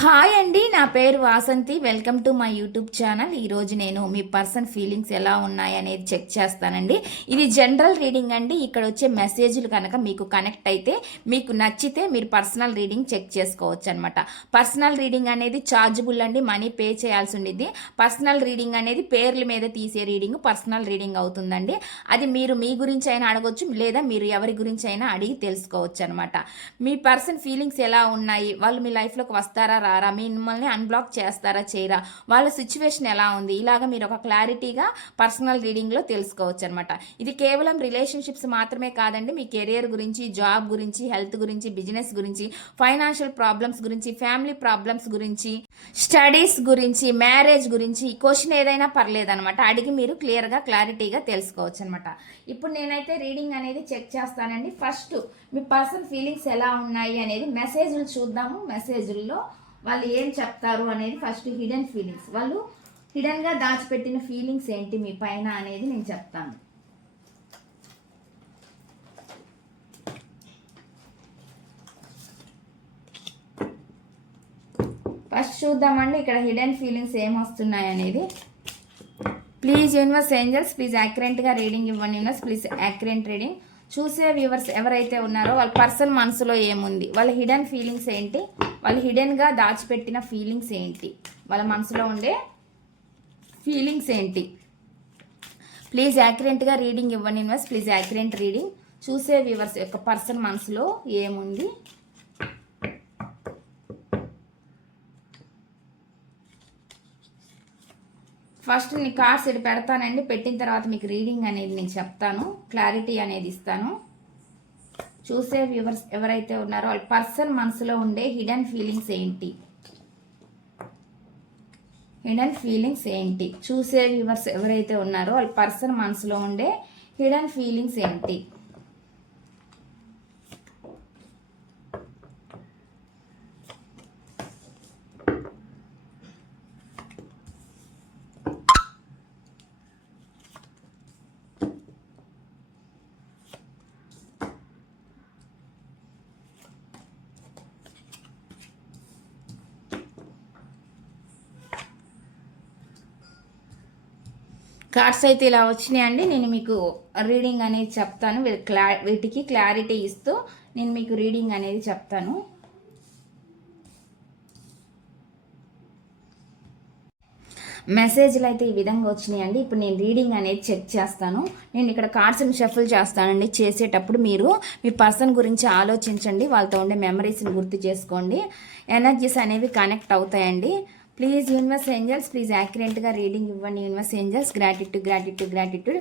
Hi అండి, నా పేరు Vasanthi. Welcome to my YouTube channel. ఈరోజు నేను మీ పర్సన్ ఫీలింగ్స్ ఎలా ఉన్నాయి అనేది చెక్ చేస్తానండి. ఇది జనరల్ రీడింగ్ అండి. ఇక్కడ వచ్చే మెసేజ్లు కనుక మీకు కనెక్ట్ అయితే, మీకు నచ్చితే మీరు పర్సనల్ రీడింగ్ చెక్ చేసుకోవచ్చు అనమాట. పర్సనల్ రీడింగ్ అనేది ఛార్జబుల్ అండి, మనీ పే చేయాల్సి ఉండిద్ది. పర్సనల్ రీడింగ్ అనేది పేర్ల మీద తీసే రీడింగ్ పర్సనల్ రీడింగ్ అవుతుందండి. అది మీరు మీ గురించి అయినా అడగొచ్చు, లేదా మీరు ఎవరి గురించి అయినా అడిగి తెలుసుకోవచ్చు అనమాట. మీ పర్సన్ ఫీలింగ్స్ ఎలా ఉన్నాయి, వాళ్ళు మీ లైఫ్లోకి వస్తారా రారా, మిమ్మల్ని అన్బ్లాక్ చేస్తారా చేయరా, వాళ్ళ సిచ్యువేషన్ ఎలా ఉంది, ఇలాగ మీరు ఒక క్లారిటీగా పర్సనల్ రీడింగ్లో తెలుసుకోవచ్చు అనమాట. ఇది కేవలం రిలేషన్షిప్స్ మాత్రమే కాదండి, మీ కెరియర్ గురించి, జాబ్ గురించి, హెల్త్ గురించి, బిజినెస్ గురించి, ఫైనాన్షియల్ ప్రాబ్లమ్స్ గురించి, ఫ్యామిలీ ప్రాబ్లమ్స్ గురించి, స్టడీస్ గురించి, మ్యారేజ్ గురించి, క్వశ్చన్ ఏదైనా పర్లేదనమాట. అడిగి మీరు క్లియర్గా క్లారిటీగా తెలుసుకోవచ్చు అనమాట. ఇప్పుడు నేనైతే రీడింగ్ అనేది చెక్ చేస్తానండి. ఫస్ట్ మీ పర్సన్ ఫీలింగ్స్ ఎలా ఉన్నాయి అనేది మెసేజ్లు చూద్దాము. మెసేజ్ల్లో వాళ్ళు ఏం చెప్తారు అనేది ఫస్ట్ హిడెన్ ఫీలింగ్స్, వాళ్ళు హిడెన్గా దాచిపెట్టిన ఫీలింగ్స్ ఏంటి మీ పైన అనేది నేను చెప్తాను. ఫస్ట్ చూద్దామండి ఇక్కడ హిడెన్ ఫీలింగ్స్ ఏమొస్తున్నాయి అనేది. ప్లీజ్ యూనివర్స్ ఏంజల్స్, ప్లీజ్ యాక్యురేట్గా రీడింగ్ ఇవ్వండి. Universe please accurate reading. చూసే వ్యూవర్స్ ఎవరైతే ఉన్నారో వాళ్ళ పర్సన్ మనసులో ఏముంది, వాళ్ళ హిడెన్ ఫీలింగ్స్ ఏంటి, వాళ్ళు హిడెన్గా దాచిపెట్టిన ఫీలింగ్స్ ఏంటి, వాళ్ళ మనసులో ఉండే ఫీలింగ్స్ ఏంటి. ప్లీజ్ యాక్యురేట్గా రీడింగ్ ఇవ్వండి యూనివర్స్, ప్లీజ్ యాక్యురేట్ రీడింగ్. చూసే వ్యూవర్స్ యొక్క పర్సన్ మనసులో ఏముంది. ఫస్ట్ నేను కార్డ్స్ ఇటు పెడతానండి. పెట్టిన తర్వాత మీకు రీడింగ్ అనేది నేను చెప్తాను, క్లారిటీ అనేది ఇస్తాను. చూసే వ్యూవర్స్ ఎవరైతే ఉన్నారో వాళ్ళ పర్సన్ మనసులో ఉండే హిడెన్ ఫీలింగ్స్ ఏంటి, హిడెన్ ఫీలింగ్స్ ఏంటి. చూసే వ్యూవర్స్ ఎవరైతే ఉన్నారో వాళ్ళ పర్సన్ మనసులో ఉండే హిడెన్ ఫీలింగ్స్ ఏంటి. కార్డ్స్ అయితే ఇలా వచ్చినాయండి. నేను మీకు రీడింగ్ అనేది చెప్తాను. వీటికి క్లారిటీ ఇస్తూ నేను మీకు రీడింగ్ అనేది చెప్తాను. మెసేజ్లు అయితే ఈ విధంగా వచ్చినాయండి. ఇప్పుడు నేను రీడింగ్ అనేది చెక్ చేస్తాను. నేను ఇక్కడ కార్డ్స్ని షఫుల్ చేస్తానండి. చేసేటప్పుడు మీరు మీ పర్సన్ గురించి ఆలోచించండి, వాళ్ళతో ఉండే మెమరీస్ని గుర్తు చేసుకోండి. ఎనర్జీస్ అనేవి కనెక్ట్ అవుతాయండి. ప్లీజ్ యూనివర్స్ ఏంజల్స్, ప్లీజ్ యాక్యురేట్గా రీడింగ్ ఇవ్వండి universe angels. Gratitude gratitude gratitude.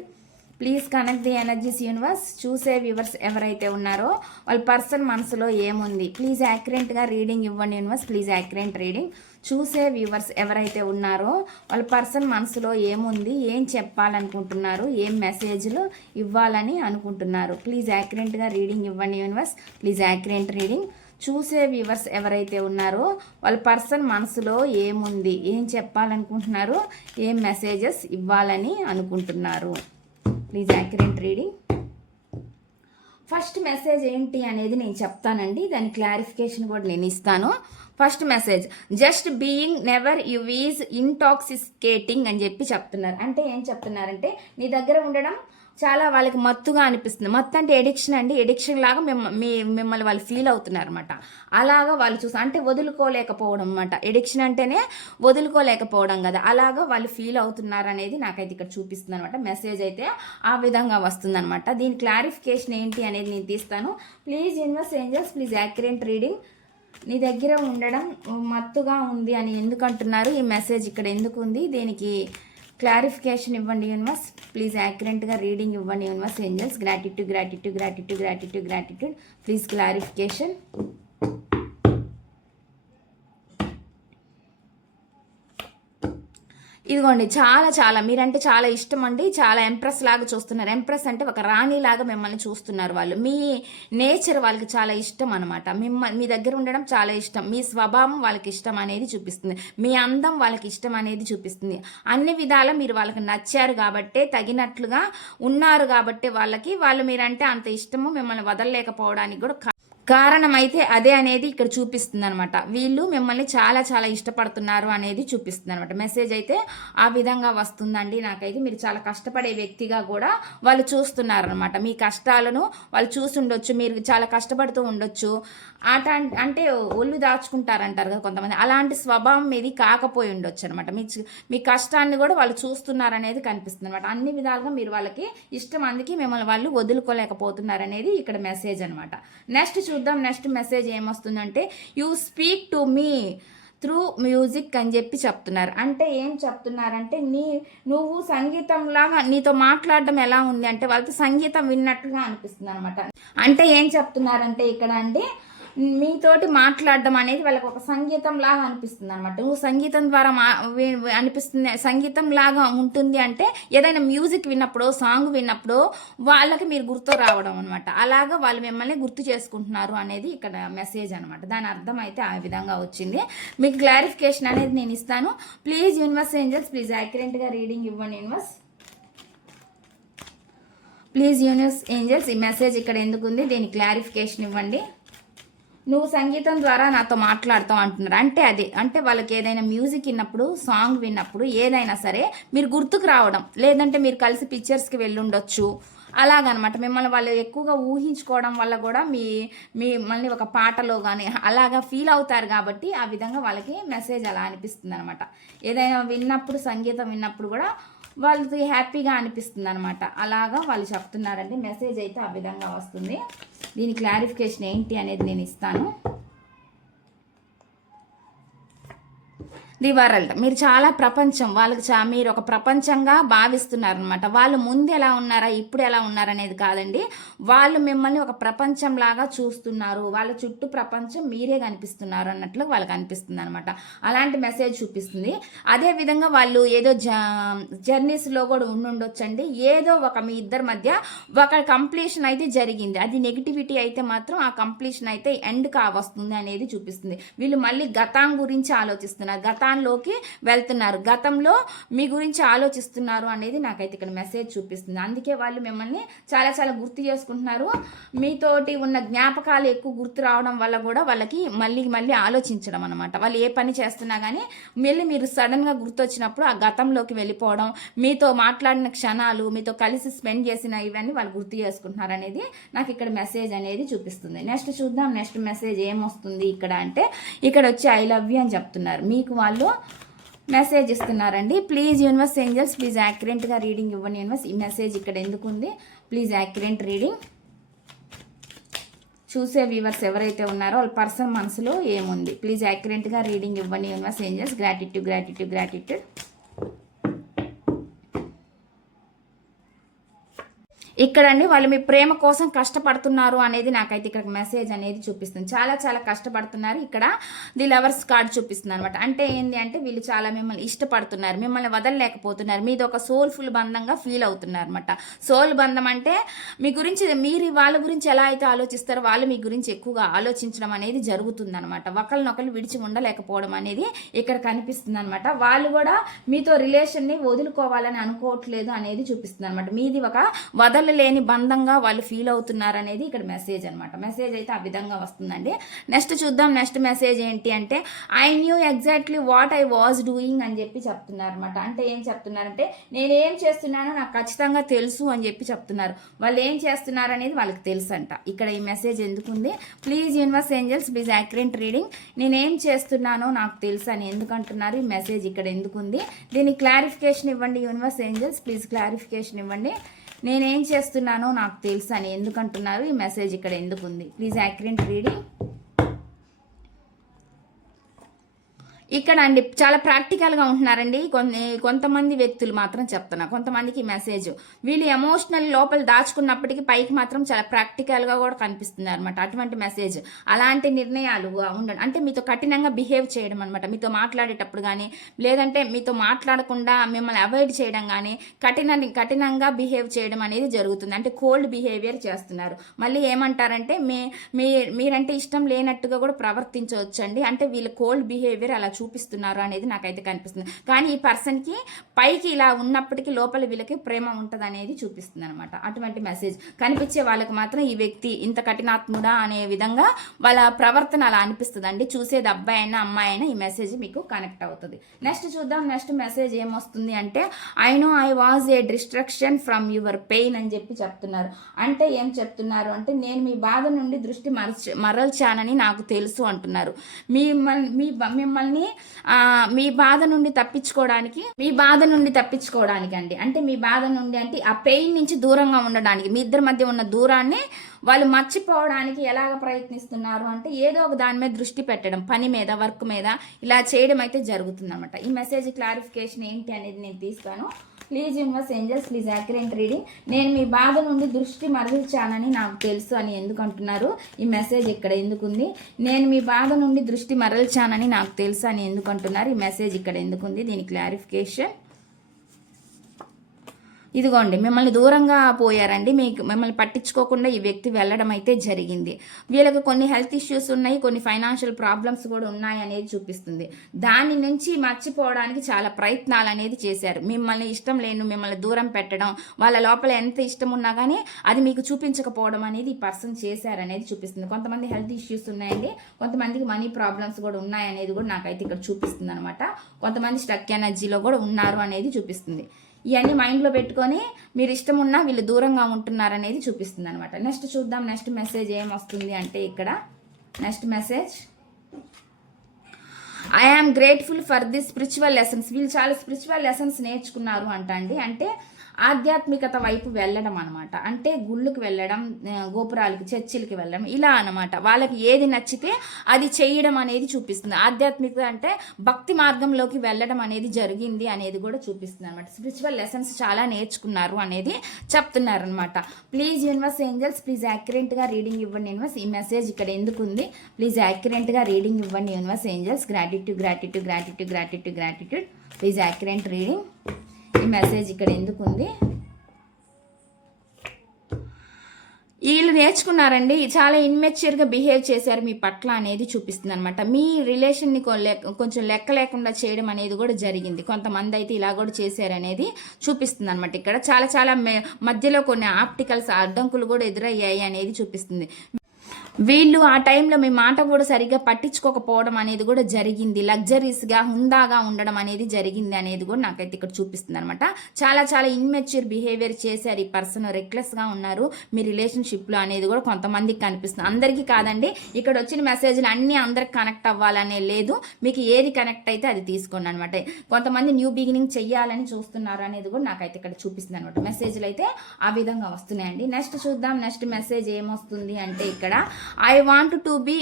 Please connect the energies universe. చూసే వ్యూవర్స్ ఎవరైతే ఉన్నారో వాళ్ళ పర్సన్ మనసులో ఏముంది. ప్లీజ్ యాక్యురేట్గా రీడింగ్ ఇవ్వండి యూనివర్స్, ప్లీజ్ యాక్యురేట్ రీడింగ్. చూసే వ్యూవర్స్ ఎవరైతే ఉన్నారో వాళ్ళ పర్సన్ మనసులో ఏముంది, ఏం చెప్పాలనుకుంటున్నారు, ఏం మెసేజ్లు ఇవ్వాలని అనుకుంటున్నారు. ప్లీజ్ యాక్యురేట్గా రీడింగ్ ఇవ్వండి యూనివర్స్, ప్లీజ్ యాక్యురేట్ రీడింగ్. చూసే వ్యూవర్స్ ఎవరైతే ఉన్నారో వాళ్ళ పర్సన్ మనసులో ఏముంది, ఏం చెప్పాలనుకుంటున్నారు, ఏం మెసేజెస్ ఇవ్వాలని అనుకుంటున్నారు. Please accurate reading. First message ఏంటి అనేది నేను చెప్తానండి, దాని క్లారిఫికేషన్ కూడా నేను ఇస్తాను. First message, just being never you is intoxicating అని చెప్పి చెప్తున్నారు. అంటే ఏం చెప్తున్నారంటే నీ దగ్గర ఉండడం చాలా వాళ్ళకి మత్తుగా అనిపిస్తుంది. మత్తు అంటే ఎడిక్షన్ అండి. ఎడిక్షన్ లాగా మిమ్మల్ని వాళ్ళు ఫీల్ అవుతున్నారు అనమాట. అలాగా వాళ్ళు చూసి అంటే వదులుకోలేకపోవడం అనమాట. ఎడిక్షన్ అంటేనే వదులుకోలేకపోవడం కదా, అలాగా వాళ్ళు ఫీల్ అవుతున్నారు అనేది నాకైతే ఇక్కడ చూపిస్తుంది అనమాట. మెసేజ్ అయితే ఆ విధంగా వస్తుంది అనమాట. దీని క్లారిఫికేషన్ ఏంటి అనేది నేను తీస్తాను. Please universe angels, please accurate reading. నీ దగ్గర ఉండడం మత్తుగా ఉంది అని ఎందుకు అంటున్నారు, ఈ మెసేజ్ ఇక్కడ ఎందుకు ఉంది, దీనికి క్లారిఫికేషన్ ఇవ్వండి యూనివర్స్, ప్లీజ్ యాక్యురేట్గా రీడింగ్ ఇవ్వండి universe angels. Gratitude gratitude gratitude gratitude gratitude. Please clarification. ఇదిగోండి, చాలా చాలా మీరంటే చాలా ఇష్టం అండి. చాలా ఎంప్రెస్ లాగా చూస్తున్నారు. ఎంప్రెస్ అంటే ఒక రాణి లాగా మిమ్మల్ని చూస్తున్నారు వాళ్ళు. మీ నేచర్ వాళ్ళకి చాలా ఇష్టం అనమాట. మీ దగ్గర ఉండడం చాలా ఇష్టం. మీ స్వభావం వాళ్ళకి ఇష్టం అనేది చూపిస్తుంది. మీ అందం వాళ్ళకి ఇష్టం అనేది చూపిస్తుంది. అన్ని విధాలా మీరు వాళ్ళకి నచ్చారు కాబట్టే, తగినట్లుగా ఉన్నారు కాబట్టే వాళ్ళు మీరంటే అంత ఇష్టము, మిమ్మల్ని వదలలేకపోవడానికి కూడా కారణం అయితే అదే అనేది ఇక్కడ చూపిస్తుంది అనమాట. వీళ్ళు మిమ్మల్ని చాలా చాలా ఇష్టపడుతున్నారు అనేది చూపిస్తుంది అనమాట. మెసేజ్ అయితే ఆ విధంగా వస్తుందండి. నాకైతే మీరు చాలా కష్టపడే వ్యక్తిగా కూడా వాళ్ళు చూస్తున్నారనమాట. మీ కష్టాలను వాళ్ళు చూసి ఉండొచ్చు, మీరు చాలా కష్టపడుతూ ఉండొచ్చు. అంటే ఒళ్ళు దాచుకుంటారంటారు కదా కొంతమంది, అలాంటి స్వభావం మీది కాకపోయి ఉండొచ్చు అనమాట. మీ కష్టాన్ని కూడా వాళ్ళు చూస్తున్నారనేది కనిపిస్తుంది అనమాట. అన్ని విధాలుగా మీరు వాళ్ళకి ఇష్టం, అందుకే మిమ్మల్ని వాళ్ళు వదులుకోలేకపోతున్నారు అనేది ఇక్కడ మెసేజ్ అనమాట. నెక్స్ట్ చూద్దాం. నెక్స్ట్ మెసేజ్ ఏమొస్తుందంటే, you speak to me through music అని చెప్పి చెప్తున్నారు. అంటే ఏం చెప్తున్నారంటే, నువ్వు సంగీతంలాగా నీతో మాట్లాడడం ఎలా ఉంది అంటే వాళ్ళతో సంగీతం విన్నట్లుగా అనిపిస్తుంది అనమాట. అంటే ఏం చెప్తున్నారంటే ఇక్కడ అంటే, మీతోటి మాట్లాడడం అనేది వాళ్ళకి ఒక సంగీతం లాగా అనిపిస్తుంది అనమాట. నువ్వు సంగీతం ద్వారా అనిపిస్తుంది, సంగీతం లాగా ఉంటుంది అంటే ఏదైనా మ్యూజిక్ విన్నప్పుడు, సాంగ్ విన్నప్పుడు వాళ్ళకి మీరు గుర్తు రావడం అనమాట. అలాగా వాళ్ళు మిమ్మల్ని గుర్తు చేసుకుంటున్నారు అనేది ఇక్కడ మెసేజ్ అనమాట. దాని అర్థం అయితే ఆ విధంగా వచ్చింది. మీకు క్లారిఫికేషన్ అనేది నేను ఇస్తాను. ప్లీజ్ యూనివర్స్ ఏంజల్స్, ప్లీజ్ యాక్యురేట్గా రీడింగ్ ఇవ్వండి యూనివర్స్. ప్లీజ్ యూనివర్స్ ఏంజల్స్, ఈ మెసేజ్ ఇక్కడ ఎందుకు ఉంది, దీని క్లారిఫికేషన్ ఇవ్వండి. నువ్వు సంగీతం ద్వారా నాతో మాట్లాడతావు అంటున్నారు. అంటే అదే, అంటే వాళ్ళకి ఏదైనా మ్యూజిక్ విన్నప్పుడు, సాంగ్ విన్నప్పుడు ఏదైనా సరే మీరు గుర్తుకు రావడం, లేదంటే మీరు కలిసి పిక్చర్స్కి వెళ్ళుండొచ్చు, అలాగనమాట. మిమ్మల్ని వాళ్ళు ఎక్కువగా ఊహించుకోవడం వల్ల కూడా మిమ్మల్ని ఒక పాటలో కానీ అలాగా ఫీల్ అవుతారు కాబట్టి ఆ విధంగా వాళ్ళకి మెసేజ్ అలా అనిపిస్తుంది అనమాట. ఏదైనా విన్నప్పుడు, సంగీతం విన్నప్పుడు కూడా వాళ్ళకి హ్యాపీగా అనిపిస్తుంది అనమాట. అలాగా వాళ్ళు చెప్తున్నారండి. మెసేజ్ అయితే ఆ విధంగా వస్తుంది. దీని క్లారిఫికేషన్ ఏంటి అనేది నేను ఇస్తాను. ది వరల్డ్, మీరు చాలా ప్రపంచం, వాళ్ళకి మీరు ఒక ప్రపంచంగా భావిస్తున్నారనమాట. వాళ్ళు ముందు ఎలా ఉన్నారా, ఇప్పుడు ఎలా ఉన్నారనేది కాదండి, వాళ్ళు మిమ్మల్ని ఒక ప్రపంచంలాగా చూస్తున్నారు. వాళ్ళ చుట్టూ ప్రపంచం మీరే కనిపిస్తున్నారు అన్నట్లు వాళ్ళకి అనిపిస్తుంది అనమాట. అలాంటి మెసేజ్ చూపిస్తుంది. అదేవిధంగా వాళ్ళు ఏదో జర్నీస్లో కూడా ఉండుండొచ్చండి. ఏదో ఒక మీ ఇద్దరి మధ్య ఒక కంప్లీషన్ అయితే జరిగింది. అది నెగిటివిటీ అయితే మాత్రం ఆ కంప్లీషన్ అయితే ఎండ్ కావస్తుంది అనేది చూపిస్తుంది. వీళ్ళు మళ్ళీ గతం గురించి ఆలోచిస్తున్నారు, గతంలోకి వెళ్తున్నారు, గతంలో మీ గురించి ఆలోచిస్తున్నారు అనేది నాకైతే ఇక్కడ మెసేజ్ చూపిస్తుంది. అందుకే వాళ్ళు మిమ్మల్ని చాలా చాలా గుర్తు చేసుకుంటున్నారు. మీతోటి ఉన్న జ్ఞాపకాలు ఎక్కువ గుర్తు రావడం వల్ల కూడా వాళ్ళకి మళ్ళీ మళ్ళీ ఆలోచించడం అనమాట. వాళ్ళు ఏ పని చేస్తున్నా కానీ మళ్ళీ మీరు సడన్గా గుర్తొచ్చినప్పుడు ఆ గతంలోకి వెళ్ళిపోవడం, మీతో మాట్లాడిన క్షణాలు, మీతో కలిసి స్పెండ్ చేసిన ఇవన్నీ వాళ్ళు గుర్తు చేసుకుంటున్నారు అనేది నాకు ఇక్కడ మెసేజ్ అనేది చూపిస్తుంది. నెక్స్ట్ చూద్దాం. నెక్స్ట్ మెసేజ్ ఏమొస్తుంది ఇక్కడ అంటే, ఇక్కడ వచ్చి ఐ లవ్ యూ అని చెప్తున్నారు. మీకు వాళ్ళు మెసేజ్ ఇస్తున్నారండి. ప్లీజ్ యూనివర్స్ ఏంజల్స్, ప్లీజ్ యాక్యురేట్గా రీడింగ్ ఇవ్వండి యూనివర్స్. ఈ మెసేజ్ ఇక్కడ ఎందుకు ఉంది, ప్లీజ్ యాక్యురేట్ రీడింగ్. చూసే వ్యూవర్స్ ఎవరైతే ఉన్నారో వాళ్ళ పర్సన్ మనసులో ఏముంది, ప్లీజ్ యాక్యురేట్గా రీడింగ్ ఇవ్వండి universe angels. Gratitude gratitude gratitude. ఇక్కడండి వాళ్ళు మీ ప్రేమ కోసం కష్టపడుతున్నారు అనేది నాకైతే ఇక్కడ మెసేజ్ అనేది చూపిస్తుంది. చాలా చాలా కష్టపడుతున్నారు. ఇక్కడ ది లవర్స్ కార్డ్ చూపిస్తుంది అనమాట. అంటే ఏంటి అంటే, వీళ్ళు చాలా మిమ్మల్ని ఇష్టపడుతున్నారు, మిమ్మల్ని వదలలేకపోతున్నారు, మీది ఒక సోల్ఫుల్ బంధంగా ఫీల్ అవుతున్నారు అనమాట. సోల్ బంధం అంటే మీ గురించి, మీరు వాళ్ళ గురించి ఎలా అయితే ఆలోచిస్తారో వాళ్ళు మీ గురించి ఎక్కువగా ఆలోచించడం అనేది జరుగుతుంది అనమాట. ఒకరినొకరు విడిచి ఉండలేకపోవడం అనేది ఇక్కడ కనిపిస్తుంది అనమాట. వాళ్ళు కూడా మీతో రిలేషన్ని వదులుకోవాలని అనుకోవట్లేదు అనేది చూపిస్తుంది అనమాట. మీది ఒక లేని బంధంగా వాళ్ళు ఫీల్ అవుతున్నారు అనేది ఇక్కడ మెసేజ్ అనమాట. మెసేజ్ అయితే ఆ విధంగా వస్తుందండి. నెక్స్ట్ చూద్దాం. నెక్స్ట్ మెసేజ్ ఏంటి అంటే, I knew exactly what I was doing అని చెప్పి చెప్తున్నారు అనమాట. అంటే ఏం చెప్తున్నారంటే, నేనేం చేస్తున్నానో నాకు ఖచ్చితంగా తెలుసు అని చెప్పి చెప్తున్నారు. వాళ్ళు ఏం చేస్తున్నారు అనేది వాళ్ళకి తెలుసు అంట. ఇక్కడ ఈ మెసేజ్ ఎందుకుంది, please universe angels, please accurate reading. నేనేం చేస్తున్నానో నాకు తెలుసు అని ఎందుకంటున్నారు, ఈ మెసేజ్ ఇక్కడ ఎందుకుంది, దీనికి క్లారిఫికేషన్ ఇవ్వండి యూనివర్స్ ఏంజల్స్, ప్లీజ్ క్లారిఫికేషన్ ఇవ్వండి. నేనేం చేస్తున్నానో నాకు తెలుసు అని ఎందుకంటున్నారు, ఈ మెసేజ్ ఇక్కడ ఎందుకుంది, ప్లీజ్ యాక్యురేట్ రీడింగ్. ఇక్కడ అండి చాలా ప్రాక్టికల్గా ఉంటున్నారండి. కొంతమంది వ్యక్తులు మాత్రం చెప్తున్నా, కొంతమందికి మెసేజ్ వీళ్ళు ఎమోషనల్ లోపల దాచుకున్నప్పటికీ పైకి మాత్రం చాలా ప్రాక్టికల్గా కూడా కనిపిస్తుంది అనమాట. అటువంటి మెసేజ్, అలాంటి నిర్ణయాలు ఉండడం అంటే మీతో కఠినంగా బిహేవ్ చేయడం అనమాట. మీతో మాట్లాడేటప్పుడు కానీ, లేదంటే మీతో మాట్లాడకుండా మిమ్మల్ని అవాయిడ్ చేయడం కానీ, కఠినంగా బిహేవ్ చేయడం అనేది జరుగుతుంది. అంటే కోల్డ్ బిహేవియర్ చేస్తున్నారు. మళ్ళీ ఏమంటారంటే మీరంటే ఇష్టం లేనట్టుగా కూడా ప్రవర్తించవచ్చండి. అంటే వీళ్ళ కోల్డ్ బిహేవియర్ అలా చూపిస్తున్నారు అనేది నాకైతే కనిపిస్తుంది. కానీ ఈ పర్సన్కి పైకి ఇలా ఉన్నప్పటికీ లోపల వీళ్ళకి ప్రేమ ఉంటుంది అనేది చూపిస్తుంది అనమాట. అటువంటి మెసేజ్ కనిపించే వాళ్ళకి మాత్రం ఈ వ్యక్తి ఇంత కఠినాత్ముడా అనే విధంగా వాళ్ళ ప్రవర్తన అలా అనిపిస్తుంది అండి. చూసేది అబ్బాయి అయినా అమ్మాయి అయినా ఈ మెసేజ్ మీకు కనెక్ట్ అవుతుంది. నెక్స్ట్ చూద్దాం. నెక్స్ట్ మెసేజ్ ఏమొస్తుంది అంటే I know I was a destruction from your pain అని చెప్పి చెప్తున్నారు. అంటే ఏం చెప్తున్నారు అంటే నేను మీ బాధ నుండి దృష్టి మరల్చానని నాకు తెలుసు అంటున్నారు. మిమ్మల్ని మీ బాధ నుండి తప్పించుకోవడానికి అండి. అంటే మీ బాధ నుండి అంటే ఆ పెయిన్ నుంచి దూరంగా ఉండడానికి, మీ ఇద్దరి మధ్య ఉన్న దూరాన్ని వాళ్ళు మర్చిపోవడానికి ఎలాగ ప్రయత్నిస్తున్నారు అంటే ఏదో ఒక దాని మీద దృష్టి పెట్టడం, పని మీద, వర్క్ మీద ఇలా చేయడం అయితే జరుగుతుంది అనమాట. ఈ మెసేజ్ క్లారిఫికేషన్ ఏంటి అనేది నేను తీస్తాను. Please universe angels please accurate reading. నేను మీ బాధ నుండి దృష్టి మరల్చానని నాకు తెలుసు అని ఎందుకు అంటున్నారు? ఈ మెసేజ్ ఇక్కడ ఎందుకుంది? నేను మీ బాధ నుండి దృష్టి మరల్చానని నాకు తెలుసు అని ఎందుకు అంటున్నారు? ఈ మెసేజ్ ఇక్కడ ఎందుకుంది? దీని క్లారిఫికేషన్ ఇదిగోండి. మిమ్మల్ని దూరంగా పోయారండి, మిమ్మల్ని పట్టించుకోకుండా ఈ వ్యక్తి వెళ్ళడం అయితే జరిగింది. వీళ్ళకి కొన్ని హెల్త్ ఇష్యూస్ ఉన్నాయి, కొన్ని ఫైనాన్షియల్ ప్రాబ్లమ్స్ కూడా ఉన్నాయి అనేది చూపిస్తుంది. దాని నుంచి మర్చిపోవడానికి చాలా ప్రయత్నాలు అనేది చేశారు. మిమ్మల్ని ఇష్టం లేను మిమ్మల్ని దూరం పెట్టడం, వాళ్ళ లోపల ఎంత ఇష్టం ఉన్నా కానీ అది మీకు చూపించకపోవడం అనేది ఈ పర్సన్ చేశారనేది చూపిస్తుంది. కొంతమంది హెల్త్ ఇష్యూస్ ఉన్నాయండి, కొంతమందికి మనీ ప్రాబ్లమ్స్ కూడా ఉన్నాయనేది కూడా నాకైతే ఇక్కడ చూపిస్తుంది అనమాట. కొంతమంది స్టక్ ఎనర్జీలో కూడా ఉన్నారు అనేది చూపిస్తుంది. ఇవన్నీ మైండ్లో పెట్టుకొని మీరు ఇష్టం ఉన్నా వీళ్ళు దూరంగా ఉంటున్నారనేది చూపిస్తుంది అనమాట. నెక్స్ట్ చూద్దాం. నెక్స్ట్ మెసేజ్ ఏమొస్తుంది అంటే ఇక్కడ next message I am grateful for the spiritual lessons. వీళ్ళు చాలా స్పిరిచువల్ లెసన్స్ నేర్చుకున్నారు అంటండి. అంటే ఆధ్యాత్మికత వైపు వెళ్ళడం అనమాట. అంటే గుళ్ళకి వెళ్ళడం, గోపురాలకి, చర్చిలకి వెళ్ళడం ఇలా అనమాట. వాళ్ళకి ఏది నచ్చితే అది చేయడం అనేది చూపిస్తుంది. ఆధ్యాత్మికత అంటే భక్తి మార్గంలోకి వెళ్ళడం అనేది జరిగింది అనేది కూడా చూపిస్తుంది అనమాట. స్పిరిచువల్ లెసన్స్ చాలా నేర్చుకున్నారు అనేది చెప్తున్నారు అనమాట. ప్లీజ్ యూనివర్స్ ఏంజల్స్ ప్లీజ్ యాక్యురేట్గా రీడింగ్ ఇవ్వండి యూనివర్స్. ఈ మెసేజ్ ఇక్కడ ఎందుకు ఉంది? ప్లీజ్ యాక్యురేట్గా రీడింగ్ ఇవ్వండి universe angels. Gratitude gratitude gratitude gratitude gratitude. Please accurate reading. ఈ మెసేజ్ ఇక్కడ ఎందుకు ఉంది? వీళ్ళు నేర్చుకున్నారండి, చాలా ఇన్మెచ్యూర్గా బిహేవ్ చేశారు మీ పట్ల అనేది చూపిస్తుంది అనమాట. మీ రిలేషన్ని కొంచెం లెక్క లేకుండా చేయడం అనేది కూడా జరిగింది. కొంతమంది అయితే ఇలా కూడా చేశారనేది చూపిస్తుంది అనమాట. ఇక్కడ చాలా చాలా మధ్యలో కొన్ని ఆప్టికల్స్ అడ్డంకులు కూడా ఎదురయ్యాయి అనేది చూపిస్తుంది. వీళ్ళు ఆ టైంలో మీ మాట కూడా సరిగ్గా పట్టించుకోకపోవడం అనేది కూడా జరిగింది. లగ్జరీస్గా హుందాగా ఉండడం అనేది జరిగింది అనేది కూడా నాకైతే ఇక్కడ చూపిస్తుంది అనమాట. చాలా చాలా ఇన్మెచ్యూర్ బిహేవియర్ చేశారు ఈ పర్సన్, రెక్లెస్గా ఉన్నారు మీ రిలేషన్షిప్లో అనేది కూడా కొంతమందికి కనిపిస్తుంది. అందరికీ కాదండి, ఇక్కడ వచ్చిన మెసేజ్లు అన్నీ అందరికి కనెక్ట్ అవ్వాలనే లేదు. మీకు ఏది కనెక్ట్ అయితే అది తీసుకోండి అనమాట. కొంతమంది న్యూ బిగినింగ్ చెయ్యాలని చూస్తున్నారు అనేది కూడా నాకైతే ఇక్కడ చూపిస్తుంది అనమాట. మెసేజ్లు అయితే ఆ విధంగా వస్తున్నాయండి. నెక్స్ట్ చూద్దాం. నెక్స్ట్ మెసేజ్ ఏమొస్తుంది అంటే ఇక్కడ I want to be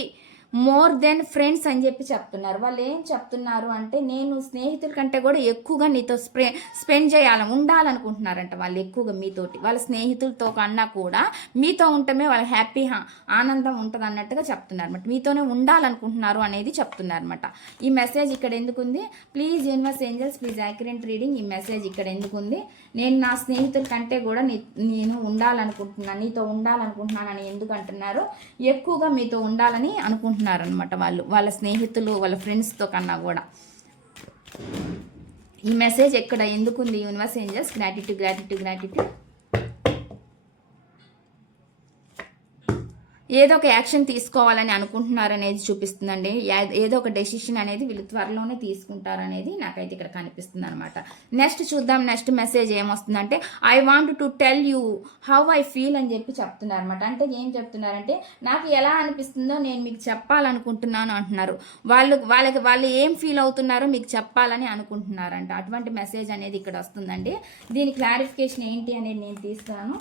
more than friends అని చెప్పి చెప్తున్నారు. వాళ్ళు ఏం చెప్తున్నారు అంటే నేను స్నేహితుల కంటే కూడా ఎక్కువగా నీతో స్పెండ్ ఉండాలనుకుంటున్నారంట. వాళ్ళు ఎక్కువగా మీతోటి, వాళ్ళ స్నేహితులతో కన్నా కూడా మీతో ఉంటమే వాళ్ళ హ్యాపీ ఆనందం ఉంటుంది అన్నట్టుగా చెప్తున్నారు అనమాట. మీతోనే ఉండాలనుకుంటున్నారు అనేది చెప్తున్నారు అనమాట. ఈ మెసేజ్ ఇక్కడ ఎందుకుంది? Please universe angels please accurate reading. ఈ మెసేజ్ ఇక్కడ ఎందుకుంది? నేను నా స్నేహితుల కంటే కూడా నీతో ఉండాలనుకుంటున్నాను అని ఎందుకు అంటున్నారు? ఎక్కువగా మీతో ఉండాలని అనుకుంటున్నారనమాట వాళ్ళ స్నేహితులు, వాళ్ళ ఫ్రెండ్స్తో కన్నా కూడా. ఈ మెసేజ్ ఎక్కడ ఎందుకుంది? Universe angels gratitude gratitude gratitude. ఏదో ఒక యాక్షన్ తీసుకోవాలని అనుకుంటున్నారనేది చూపిస్తుందండి. ఏదో ఒక డెసిషన్ అనేది వీళ్ళు త్వరలోనే తీసుకుంటారనేది నాకైతే ఇక్కడ కనిపిస్తుంది అనమాట. నెక్స్ట్ చూద్దాం. నెక్స్ట్ మెసేజ్ ఏమొస్తుందంటే I want to tell you how I feel అని చెప్పి చెప్తున్నారు అనమాట. అంటే ఏం చెప్తున్నారంటే నాకు ఎలా అనిపిస్తుందో నేను మీకు చెప్పాలనుకుంటున్నాను అంటున్నారు. వాళ్ళు ఏం ఫీల్ అవుతున్నారో మీకు చెప్పాలని అనుకుంటున్నారంట. అటువంటి మెసేజ్ అనేది ఇక్కడ వస్తుందండి. దీని క్లారిఫికేషన్ ఏంటి అనేది నేను తీస్తాను.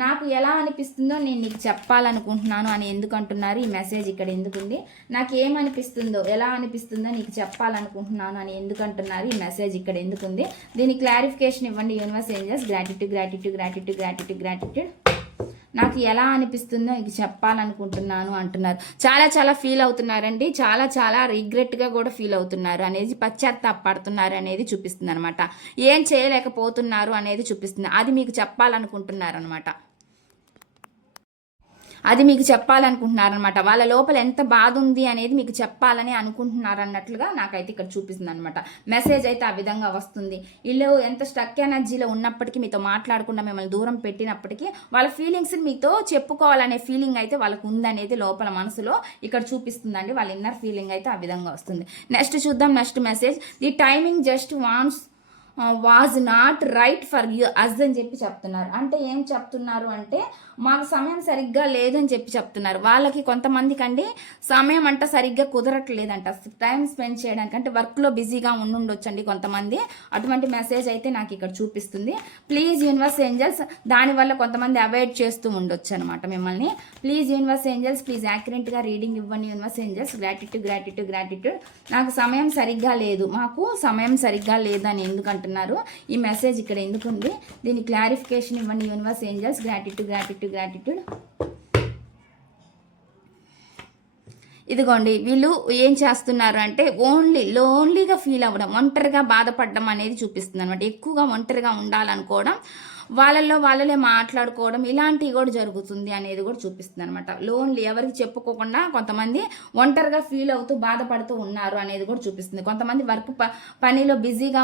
నాకు ఎలా అనిపిస్తుందో నేను నీకు చెప్పాలనుకుంటున్నాను అని ఎందుకు అంటున్నారు? ఈ మెసేజ్ ఇక్కడ ఎందుకుంది? నాకు ఏమనిపిస్తుందో, ఎలా అనిపిస్తుందో నీకు చెప్పాలనుకుంటున్నాను అని ఎందుకు అంటున్నారు? ఈ మెసేజ్ ఇక్కడ ఎందుకుంది? దీని క్లారిఫికేషన్ ఇవ్వండి universe angels. Gratitude gratitude gratitude gratitude gratitude. నాకు ఎలా అనిపిస్తుందో ఇది చెప్పాలనుకుంటున్నాను అంటున్నారు. చాలా చాలా ఫీల్ అవుతున్నారండి, చాలా చాలా రిగ్రెట్గా కూడా ఫీల్ అవుతున్నారు అనేది, పశ్చాత్తాపడుతున్నారు అనేది చూపిస్తుంది అనమాట. ఏం చేయలేకపోతున్నారు అనేది చూపిస్తుంది, అది మీకు చెప్పాలనుకుంటున్నారు అనమాట. అది మీకు చెప్పాలనుకుంటున్నారనమాట. వాళ్ళ లోపల ఎంత బాధ ఉంది అనేది మీకు చెప్పాలని అనుకుంటున్నారు అన్నట్లుగా నాకైతే ఇక్కడ చూపిస్తుంది అనమాట. మెసేజ్ అయితే ఆ విధంగా వస్తుంది. వీళ్ళు ఎంత స్టక్ ఎనర్జీలో ఉన్నప్పటికీ, మీతో మాట్లాడకుండా మిమ్మల్ని దూరం పెట్టినప్పటికీ, వాళ్ళ ఫీలింగ్స్ని మీతో చెప్పుకోవాలనే ఫీలింగ్ అయితే వాళ్ళకు ఉందనేది లోపల మనసులో ఇక్కడ చూపిస్తుందండి. వాళ్ళ ఇన్నర్ ఫీలింగ్ అయితే ఆ విధంగా వస్తుంది. నెక్స్ట్ చూద్దాం. Next message, the timing just once was not right for you us అని చెప్పి చెప్తున్నారు. అంటే ఏం చెప్తున్నారు అంటే, మాకు సమయం సరిగ్గా లేదని చెప్పి చెప్తున్నారు. వాళ్ళకి కొంతమందికి అండి సమయం అంట సరిగ్గా కుదరట్లేదంట టైం స్పెండ్ చేయడానికి, అంటే వర్క్లో బిజీగా ఉండుండొచ్చండి కొంతమంది. అటువంటి మెసేజ్ అయితే నాకు ఇక్కడ చూపిస్తుంది. ప్లీజ్ యూనివర్స్ ఏంజల్స్, దానివల్ల కొంతమంది అవాయిడ్ చేస్తూ ఉండొచ్చు అనమాట మిమ్మల్ని. ప్లీజ్ యూనివర్స్ ఏంజల్స్, ప్లీజ్ యాక్యురేట్గా రీడింగ్ ఇవ్వండి universe angels. Gratitude gratitude gratitude. నాకు సమయం సరిగ్గా లేదు, మాకు సమయం సరిగ్గా లేదని ఎందుకంటున్నారు, ఈ మెసేజ్ ఇక్కడ ఎందుకు ఉంది, దీని క్లారిఫికేషన్ ఇవ్వండి universe angels. Gratitude gratitude gratitude. ఇదిగోండి, వీళ్ళు ఏం చేస్తున్నారు అంటే లోన్లీగా ఫీల్ అవ్వడం, ఒంటరిగా బాధపడడం అనేది చూపిస్తుంది అనమాట. ఎక్కువగా ఒంటరిగా ఉండాలనుకోవడం, వాళ్ళే మాట్లాడుకోవడం, ఇలాంటివి కూడా జరుగుతుంది అనేది కూడా చూపిస్తుంది అనమాట. లోన్లీ, ఎవరికి చెప్పుకోకుండా కొంతమంది ఒంటరిగా ఫీల్ అవుతూ బాధపడుతూ ఉన్నారు అనేది కూడా చూపిస్తుంది. కొంతమంది వర్క్ పనిలో బిజీగా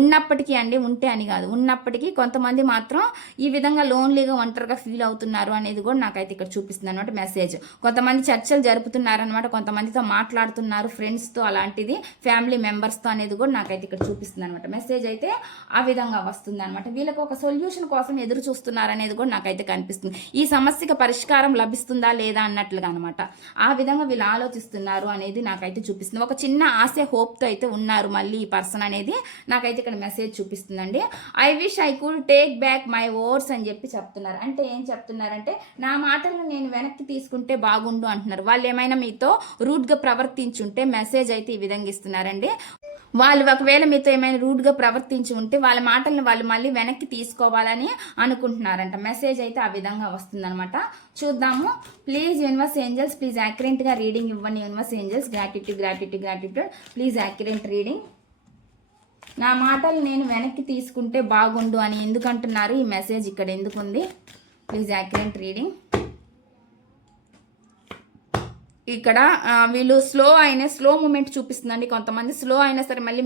ఉన్నప్పటికీ ఉంటే అని కాదు, ఉన్నప్పటికీ కొంతమంది మాత్రం ఈ విధంగా లోన్లీగా ఒంటరిగా ఫీల్ అవుతున్నారు అనేది కూడా నాకైతే ఇక్కడ చూపిస్తుంది అనమాట మెసేజ్. కొంతమంది చర్చలు జరుపుతున్నారనమాట, కొంతమందితో మాట్లాడుతున్నారు, ఫ్రెండ్స్తో, అలాంటిది ఫ్యామిలీ మెంబర్స్తో అనేది కూడా నాకైతే ఇక్కడ చూపిస్తుంది అనమాట. మెసేజ్ అయితే ఆ విధంగా వస్తుంది అనమాట. వీళ్ళకి ఒక సొల్యూషన్ కోసం ఎదురు చూస్తున్నారనేది కూడా నాకైతే కనిపిస్తుంది. ఈ సమస్యకి పరిష్కారం లభిస్తుందా లేదా అన్నట్లుగా అనమాట. ఆ విధంగా వీళ్ళు ఆలోచిస్తున్నారు అనేది నాకైతే చూపిస్తుంది. ఒక చిన్న ఆశ, హోప్తో అయితే ఉన్నారు మళ్ళీ ఈ పర్సన్ అనేది నాకైతే ఇక్కడ మెసేజ్ చూపిస్తుందండి. I wish I could take back my words అని చెప్పి చెప్తున్నారు. అంటే ఏం చెప్తున్నారంటే, నా మాటలను నేను వెనక్కి తీసుకుంటే బాగుండు అంటున్నారు. వాళ్ళు ఏమైనా మీతో రూడ్గా ప్రవర్తించుంటే మెసేజ్ అయితే ఈ విధంగా ఇస్తున్నారండి. వాళ్ళు ఒకవేళ మీతో ఏమైనా రూడ్గా ప్రవర్తించి ఉంటే వాళ్ళ మాటలను వాళ్ళు మళ్ళీ వెనక్కి తీసుకోవాలని అనుకుంటున్నారంట. మెసేజ్ అయితే ఆ విధంగా వస్తుందన్నమాట. చూద్దాము. ప్లీజ్ యూనివర్స్ ఏంజల్స్, ప్లీజ్ యాక్యురేట్గా రీడింగ్ ఇవ్వండి universe angels. Gratitude gratitude gratitude. Please accurate reading. నా మాటలు నేను వెనక్కి తీసుకుంటే బాగుండు అని ఎందుకంటున్నారు, ఈ మెసేజ్ ఇక్కడ ఎందుకు ఉంది? Please accurate reading. ఇక్కడ వీళ్ళు స్లో మూమెంట్ చూపిస్తుందండి. కొంతమంది స్లో అయినా సరే మళ్ళీ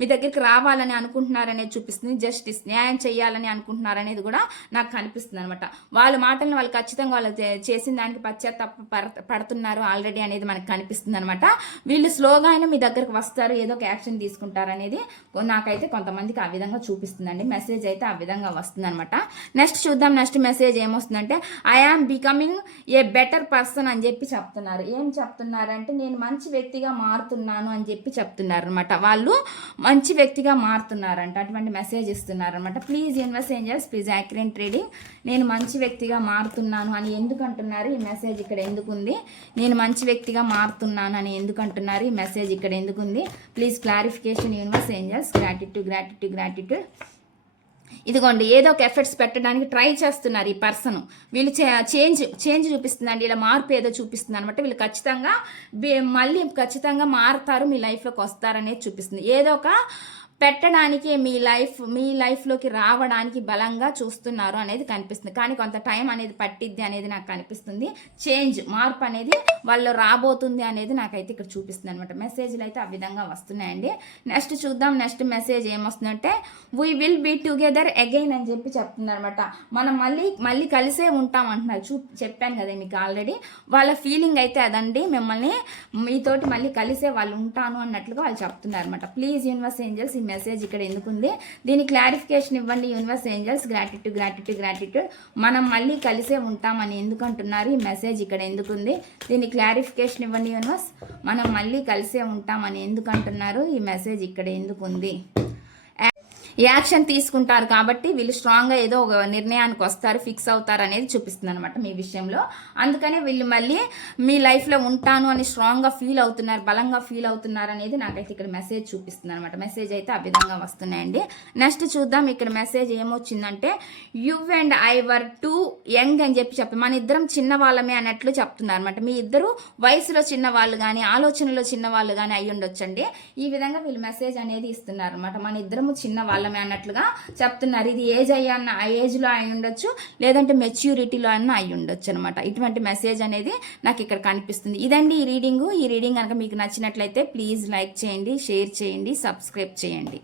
మీ దగ్గరికి రావాలని అనుకుంటున్నారనేది చూపిస్తుంది. జస్టిస్, న్యాయం చేయాలని అనుకుంటున్నారనేది కూడా నాకు కనిపిస్తుంది అనమాట. వాళ్ళ మాటలను వాళ్ళు ఖచ్చితంగా వాళ్ళు చేసిన దానికి పశ్చాత్తాప పడుతున్నారు ఆల్రెడీ అనేది మనకు కనిపిస్తుంది అనమాట. వీళ్ళు స్లోగా అయినా మీ దగ్గరకు వస్తారు, ఏదో ఒక యాక్షన్ తీసుకుంటారు అనేది నాకైతే కొంతమందికి ఆ విధంగా చూపిస్తుందండి. మెసేజ్ అయితే ఆ విధంగా వస్తుంది అనమాట. నెక్స్ట్ చూద్దాం. నెక్స్ట్ మెసేజ్ ఏమొస్తుందంటే, I am becoming a better person అని చెప్పి చెప్తున్నారు. ఏం చెప్తున్నారంటే, నేను మంచి వ్యక్తిగా మారుతున్నాను అని చెప్పి చెప్తున్నారు అనమాట. వాళ్ళు మంచి వ్యక్తిగా మారుతున్నారంట, అటువంటి మెసేజ్ ఇస్తున్నారనమాట. Please universe angels, please accurate reading. నేను మంచి వ్యక్తిగా మారుతున్నాను అని ఎందుకు అంటున్నారు, ఈ మెసేజ్ ఇక్కడ ఎందుకు ఉంది? నేను మంచి వ్యక్తిగా మారుతున్నాను అని ఎందుకు అంటున్నారు, ఈ మెసేజ్ ఇక్కడ ఎందుకు ఉంది? Please clarification universe angels. Gratitude gratitude gratitude. ఇదిగోండి, ఏదో ఒక ఎఫర్ట్స్ పెట్టడానికి ట్రై చేస్తున్నారు ఈ పర్సన్. వీళ్ళు చేంజ్ చూపిస్తుందండి, ఇలా మార్పు ఏదో చూపిస్తుంది అనమాట. వీళ్ళు మళ్ళీ ఖచ్చితంగా మారుతారు, మీ లైఫ్లోకి వస్తారనేది చూపిస్తుంది. ఏదో ఒక పెట్టడానికి మీ లైఫ్లోకి రావడానికి బలంగా చూస్తున్నారు అనేది కనిపిస్తుంది. కానీ కొంత టైం అనేది పట్టిద్ది అనేది నాకు కనిపిస్తుంది. మార్పు అనేది వాళ్ళు రాబోతుంది అనేది నాకైతే ఇక్కడ చూపిస్తుంది అనమాట. మెసేజ్లు అయితే ఆ విధంగా వస్తున్నాయండి. నెక్స్ట్ చూద్దాం. నెక్స్ట్ మెసేజ్ ఏమొస్తుందంటే, we will be together again అని చెప్పి చెప్తున్నారు అనమాట. మనం మళ్ళీ కలిసే ఉంటాం అంటున్నారు. చెప్పాను కదా మీకు ఆల్రెడీ. వాళ్ళ ఫీలింగ్ అయితే అదండి, మీతోటి మళ్ళీ కలిసే వాళ్ళు ఉంటాను అన్నట్లుగా వాళ్ళు చెప్తున్నారు అనమాట. ప్లీజ్ యూనివర్స్ ఏంజల్స్, ఈ మెసేజ్ ఇక్కడ ఎందుకు ఉంది? దీని క్లారిఫికేషన్ ఇవ్వండి universe angels. Gratitude gratitude gratitude. మనం మళ్ళీ కలిసే ఉంటామని ఎందుకు అంటున్నారు, ఈ మెసేజ్ ఇక్కడ ఎందుకు ఉంది? దీని క్లారిఫికేషన్ ఇవ్వండి యూనివర్స్. మనం మళ్ళీ కలిసే ఉంటామని ఎందుకు అంటున్నారు, ఈ మెసేజ్ ఇక్కడ ఎందుకు ఉంది? యాక్షన్ తీసుకుంటారు కాబట్టి వీళ్ళు స్ట్రాంగ్గా ఏదో ఒక నిర్ణయానికి వస్తారు, ఫిక్స్ అవుతారు అనేది చూపిస్తుంది అనమాట మీ విషయంలో. అందుకనే వీళ్ళు మళ్ళీ మీ లైఫ్లో ఉంటాను అని స్ట్రాంగ్గా ఫీల్ అవుతున్నారు, బలంగా ఫీల్ అవుతున్నారు అనేది నాకైతే ఇక్కడ మెసేజ్ చూపిస్తుంది అనమాట. మెసేజ్ అయితే ఆ విధంగా వస్తున్నాయండి. నెక్స్ట్ చూద్దాం. ఇక్కడ మెసేజ్ ఏమొచ్చిందంటే, you and I were too young అని చెప్పి మన ఇద్దరం చిన్నవాళ్ళమే అన్నట్లు చెప్తున్నారు అనమాట. మీ ఇద్దరు వయసులో చిన్నవాళ్ళు కానీ ఆలోచనలో చిన్నవాళ్ళు కానీ అయ్యి ఉండొచ్చండి. ఈ విధంగా వీళ్ళు మెసేజ్ అనేది ఇస్తున్నారు అనమాట. మన ఇద్దరము చిన్నవాళ్ళు వాళ్ళమే అన్నట్లుగా చెప్తున్నారు. ఇది ఏజ్ అయ్యన్న ఏజ్లో అయి ఉండొచ్చు, లేదంటే మెచ్యూరిటీలో అన్న అయి ఉండొచ్చు అనమాట. ఇటువంటి మెసేజ్ అనేది నాకు ఇక్కడ కనిపిస్తుంది. ఇదండి ఈ రీడింగ్ కనుక మీకు నచ్చినట్లయితే ప్లీజ్ లైక్ చేయండి, షేర్ చేయండి, సబ్స్క్రైబ్ చేయండి.